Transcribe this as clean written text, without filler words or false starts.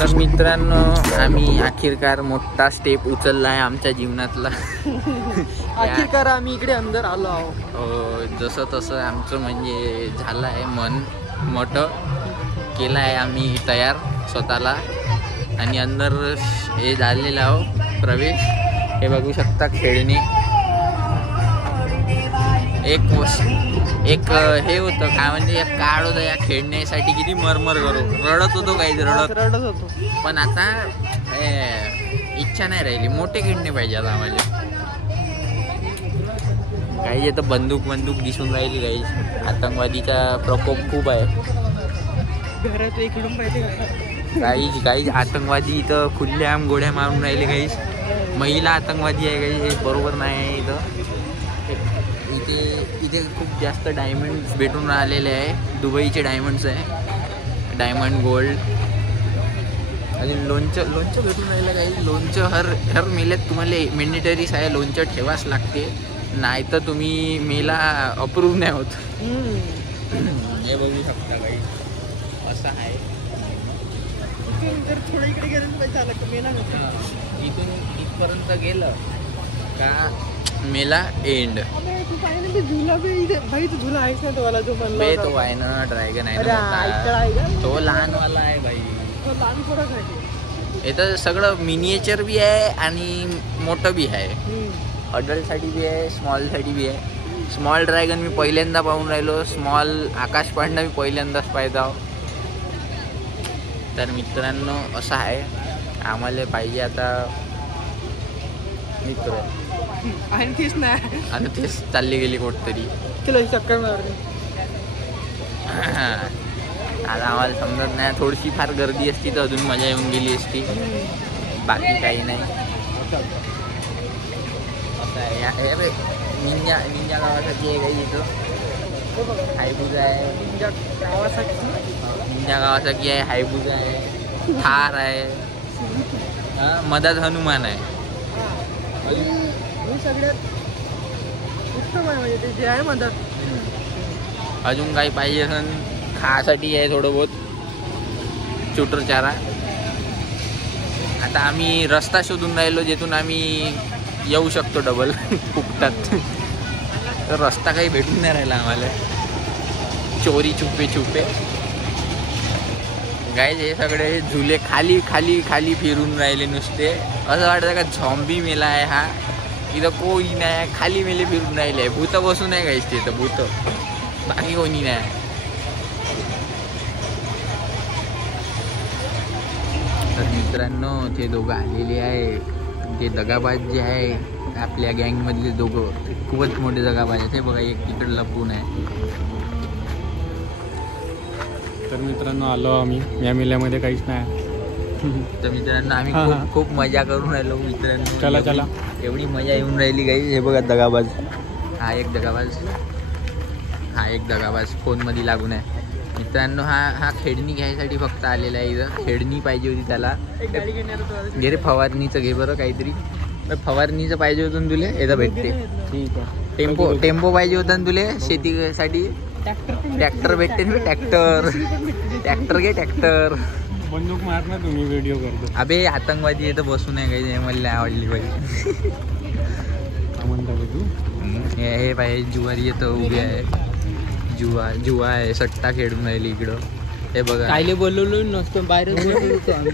तर मित्रांनो, आम्ही अखेरकार मोठा स्टेप उचलला आहे आमच्या जीवनातला. अखेरकार आम्ही इकडे अंदर आलो आहोत. जसं तसं आमचं म्हणजे झालं आहे, मन मोठं केलं आहे आम्ही तयार स्वतःला. आणि अंदर हे झालेलं आहो प्रवेश. हे बघू शकता खेळणी. एक हे होतं काय म्हणजे एक काळ होतं या खेळण्यासाठी, किती मरमर करू रडत होतो काही रडत होतो. पण आता इच्छा नाही राहिली, मोठे खेळणे पाहिजे आता आम्हाला. काही इथं बंदूक दिसून राहिली. काही आतंकवादीचा प्रकोप खूप आहे. घरात इकडून पाहिजे काही आतंकवादी इथं खुल्लेआम गोळ्या मारून राहिले. काही महिला आतंकवादी आहे, काही हे बरोबर नाही आहे. इथे खूप जास्त डायमंड्स भेटून राहिलेले आहे. दुबईचे डायमंड्स आहे, डायमंड गोल्ड. आणि लोणचं भेटून राहिलं. काही लोणचं हर मेल्यात तुम्हाला मॅन्डेटरीज आहे, लोणचं ठेवाच लागते, नाही तर तुम्ही मेला अप्रूव्ह नाही होत. हे बघू शकता काही असं आहे. थोडं इकडे गेलं इथून इथपर्यंत गेलं का मेला एंड. झुला भाई, तो झुला आहेच ना तो वाला जो म्हणला तो आहे ना, ड्रॅगन आहे ना, तो लहान वाला आहे भाई. तो लहान पोरासाठी इथं सगळं मिनिएचर बी आहे आणि मोठं बी आहे. अडल्टसाठी बी आहे, स्मॉलसाठी बी आहे. स्मॉल ड्रॅगन मी पहिल्यांदा पाहून राहिलो. स्मॉल आकाश पाळणा मी पहिल्यांदाच पाहतो. तर मित्रांनो असं आहे, आम्हाला पाहिजे आता मित्र. आणि तेच नाही, आणि तेच चालली गेली कुठतरी. तिला चक्कर मारली. आता आम्हाला समजत नाही. थोडीशी फार गर्दी असती तर अजून मजा येऊन गेली असती, बाकी काही नाही. असं आहे. निंजा गावासाठी आहे काही इथं. हायबुजा आहे, निंजा गावासाठी आहे. हायबुजा आहे, थार आहे, मधात हनुमान आहे. सगळ्यात उत्तम आहे म्हणजे ते जे आहे मदत. अजून काही पाहिजे असेल खासाठी आहे थोडं बहुत चुटर चारा. आता आम्ही रस्ता शोधून राहिलो जिथून आम्ही येऊ शकतो डबल फुकटात. तर रस्ता काही भेटून नाही राहिला आम्हाला. चोरी छुपे गाईज हे सगळे झुले खाली फिरून राहिले नुसते. असं वाटतं का झॉम्बी मेला आहे हा. इथं कोणी नाही, खाली मेले फिरून राहिले. भूत बसून नाही गायच तिथं, भूत, बाकी कोणी नाही. तर मित्रांनो, ते दोघं आलेले आहे, ते दगाबाज जे आहे आपल्या गँगमधले दोघं, खूपच मोठे दगाबाज आहे. ते बघा, एक तिकडे लपून आहे. तर मित्रांनो आलो आम्ही या मेल्यामध्ये, काहीच नाही. तर मित्रांनो आम्ही खूप मजा करून राहिलो मित्रांनो. चला एवढी मजा येऊन राहिली काही. हे बघा दगाबाज, हा एक दगाबाज फोनमध्ये लागून आहे. मित्रांनो हा खेळणी घ्यायसाठी फक्त आलेला आहे. इथं खेळणी पाहिजे होती त्याला. घे रे फवारणीचं, घे बरं काहीतरी. फवारणीचं पाहिजे होतं तुला, येतं भेटते. ठीक आहे. टेम्पो पाहिजे होता ना तुला शेतीसाठी. ट्रॅक्टर भेटते ना, ट्रॅक्टर घे, ट्रॅक्टर. बंदूक मार ना तुम्ही, व्हिडिओ करतो. अबे आतंकवादी येतं बसून आहे काही, मला आवडली पाहिजे. हे पाहिजे. जुवारी येतं उभी आहे, जुवा आहे, सट्टा खेळून राहिली इकडं. हे बघा, कायले बोलवलो नसतो, बाहेर बोलवतो आम्ही.